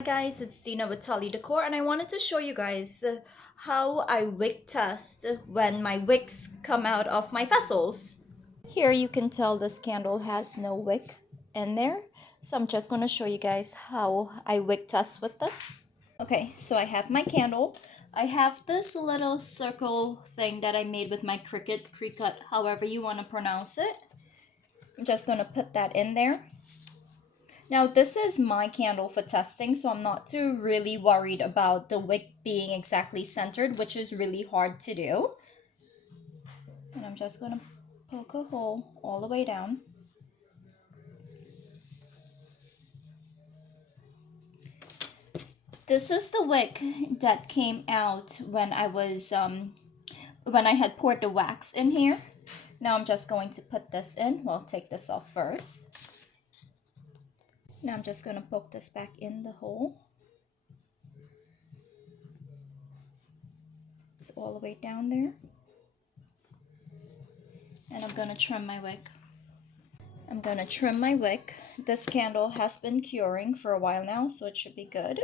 Hi guys, it's Deena with TullyDecor, and I wanted to show you guys how I wick test when my wicks come out of my vessels. Here you can tell this candle has no wick in there, so I'm just going to show you guys how I wick test with this. Okay, so I have my candle. I have this little circle thing that I made with my cricut, however you want to pronounce it. I'm just going to put that in there. Now this is my candle for testing, so I'm not too really worried about the wick being exactly centered, which is really hard to do. And I'm just going to poke a hole all the way down. This is the wick that came out when I had poured the wax in here. Now I'm just going to put this in. Well, take this off first. Now I'm just going to poke this back in the hole. It's all the way down there. And I'm going to trim my wick. I'm going to trim my wick. This candle has been curing for a while now, so it should be good.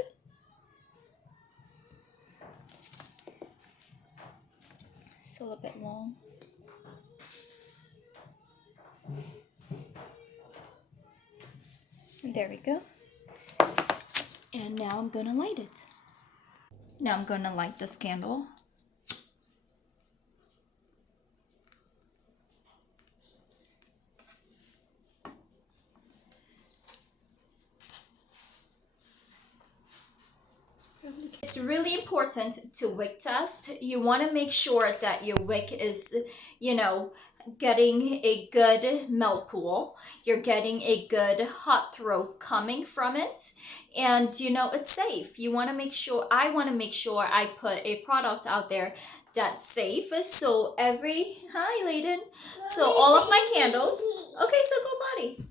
Still a bit long. And there we go. And now I'm going to light it. Now I'm going to light this candle. It's really important to wick test. You want to make sure that your wick is, getting a good melt pool. You're getting a good hot throw coming from it. And, it's safe. You want to make sure, I want to make sure I put a product out there that's safe. So hi Layden. So all of my candles, okay, so go buddy.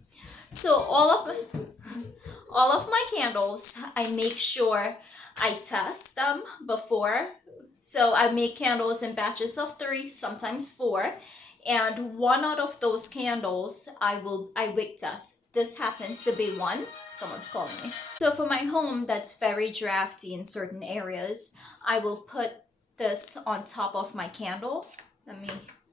So all of my candles, I make sure I test them before. So I make candles in batches of 3, sometimes 4. And one out of those candles, I wick test. This happens to be one. Someone's calling me. So for my home that's very drafty in certain areas, I will put this on top of my candle. Let me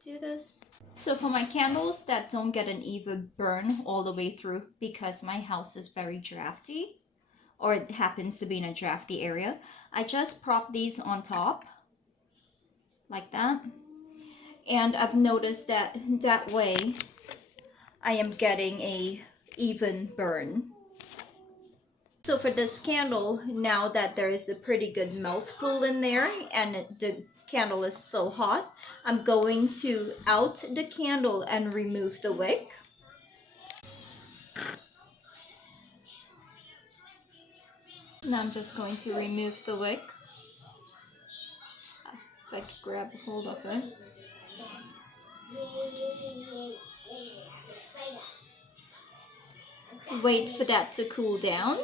do this. So for my candles that don't get an even burn all the way through because my house is very drafty, or it happens to be in a drafty area, I just prop these on top like that. And I've noticed that way I am getting a even burn. So for this candle, now that there is a pretty good melt pool in there and the candle is still hot, I'm going to out the candle and remove the wick. Now I'm just going to remove the wick. If I could grab hold of it. Wait for that to cool down.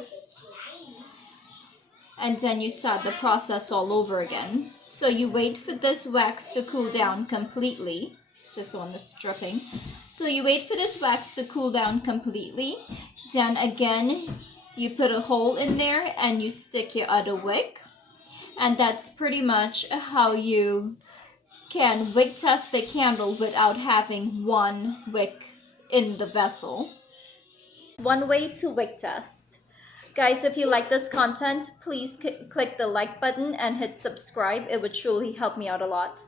And then you start the process all over again. So you wait for this wax to cool down completely. Just the one that's dripping. So you wait for this wax to cool down completely. Then again, you put a hole in there and you stick your other wick. And that's pretty much how you can wick test the candle without having one wick in the vessel. One way to wick test. Guys, if you like this content, please click the like button and hit subscribe. It would truly help me out a lot.